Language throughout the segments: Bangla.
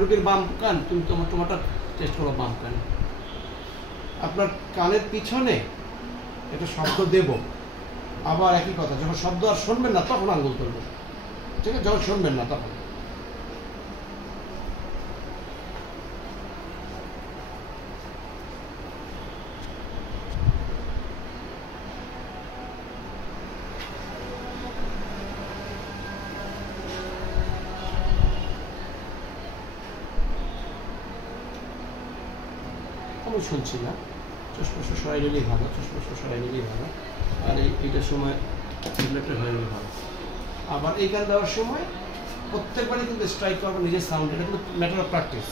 রোগীর বাম কান, তুমি তোমারটা টেস্ট করো বাম কান। আপনার কানের পিছনে একটা শব্দ দেব, আবার একই কথা, যখন শব্দ আর শুনবেন না তখন আঙ্গুল তুলবেন, ঠিক আছে? যখন শুনবেন না তখন। আমি শুনছি না, চশমা সরাই নিলেই ভালো, চশমা সরাই নিলেই ভালো। আর এইটার সময় রিফ্লেক্টর হয়ে নিলে ভালো। আবার এই গান দেওয়ার সময় প্রত্যেকবারই কিন্তু স্ট্রাইক করবেন নিজের সাউন্ড, এটা কিন্তু ম্যাটার অফ প্র্যাকটিস।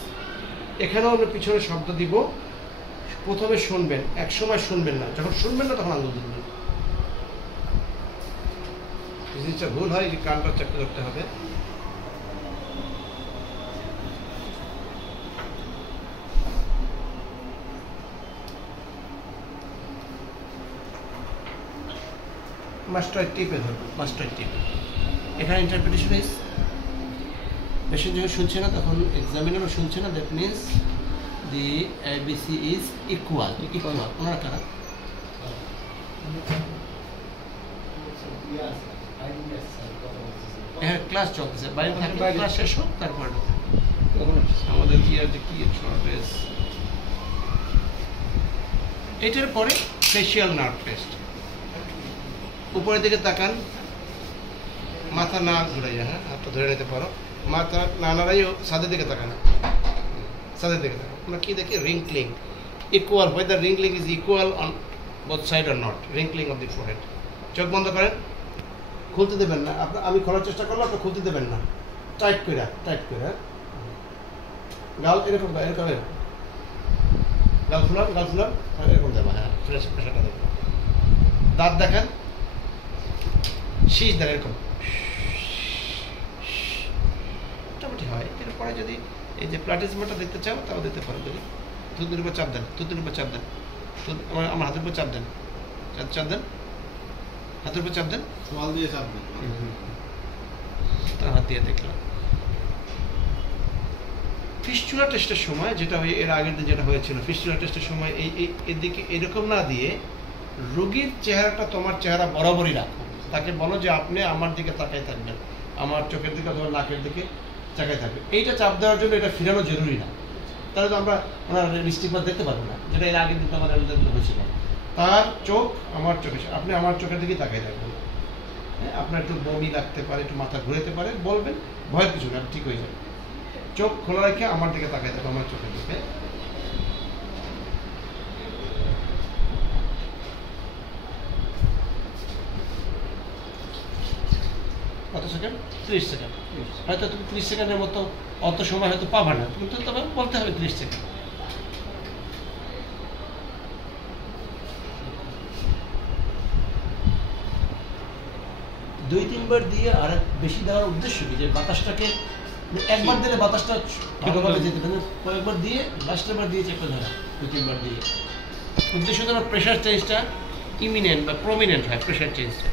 এখানেও আমরা পিছনে শব্দ দিব, প্রথমে শুনবেন, এক সময় শুনবেন না, যখন শুনবেন না তখন আঙুল দিবেন। জিনিসটা ভুল হয়, যে কানটা চেপে ধরতে হবে। মাস্টার টিপে ধরবেন, মাস্টার টিপে। এখানে ইন্টারপ্রিটেশন ইজ, পেশেন্ট যখন শুনছে না তখন এক্সামিনারও শুনছে না, that means the ABC is equal. Equal ওনারা কারা? হ্যাঁ, ক্লাস চলতেছে, বাইরে থাকলে ক্লাস শেষ হোক, তারপর আমাদের কি আছে, কি শর্টেজ। এটার পরে ফেশিয়াল নার্ভ টেস্ট। উপরের দিকে তাকান, মাথা না ঘুরে যায়, হ্যাঁ, হাতটা ধরে নিতে পারো, মাথা না নাড়াইও সাদের দিকে তাকান, সাদের দিকে তাকান। আমরা কি দেখি? রিঙ্কলিং equal, whether wrinkling is equal on both side or not, wrinkling of the forehead। চোখ বন্ধ করেন, খুলতে দেবেন না। আমি খোলার চেষ্টা করলাম, আপনি খুলতে দেবেন না, টাইট করে, টাইট করে। গাল এরকম, এরকম গাল ফুলান, গাল ফুলান, এরকম দেবা, হ্যাঁ, প্রেশারটা দেবেন। দাঁত দেখেন, শীষ দেন, এরকম মোটামুটি হয়। এরপরে যদি এই যে প্লাটিজমাটা দেখতে চাও তাও দিতে পারো। দেখি, থুতুর উপর চাপ দেন, থুতুর উপর চাপ দেন, আমার হাতের উপর চাপ দেন, চাপ দেন, হাতের উপর চাপ দেন, ওয়াল দিয়ে চাপ দেন। তার হাত দিয়ে দেখলাম। ফিস্চুলা টেস্টের সময় যেটা হয়, এর আগের দিন যেটা হয়েছিল, ফিস্চুলা টেস্টের সময় এদিকে এরকম না দিয়ে রোগীর চেহারাটা তোমার চেহারা বরাবরই রাখো। তাকে বলো যে আপনি আমার দিকে তাকাই থাকবেন, আমার চোখের দিকে অথবা নাকের দিকে তাকাই থাকবেন। এইটা চাপ দেওয়ার জন্য এটা ফিরানো জরুরি না, তাহলে তো আমরা ওনার লিপস্টিকটা দেখতে পারবো না, যেটা এর আগের দিন আমাদের হয়েছিল। তার চোখ আমার চোখে, আপনি আমার চোখের দিকেই তাকাই থাকবেন। হ্যাঁ, আপনার একটু বমি লাগতে পারে, একটু মাথা ঘুরাতে পারে, বলবেন, ভয়ের কিছু না, ঠিক হয়ে যাবে। চোখ খোলা রেখে আমার দিকে তাকাই থাকবে, আমার চোখের দিকে। কত সেকেন্ড? 30 সেকেন্ড। হয়তো তুমি 30 সেকেন্ডের মতো অত সময় হয়তো পাবা না, কিন্তু তবে বলতে হবে 30 সেকেন্ড। দুই তিনবার দিয়ে আর বেশি দেওয়ার উদ্দেশ্য কি? যে বাতাসটাকে একবার দিলে বাতাসটা ভালোভাবে যেতে পারে, কয়েকবার দিয়ে, লাস্টের বার দিয়ে চেপে ধরা, দুই তিনবার দিয়ে। উদ্দেশ্য তোমার প্রেশার চেঞ্জটা ইমিনেন্ট বা প্রমিনেন্ট হয়, প্রেশার চেঞ্জটা।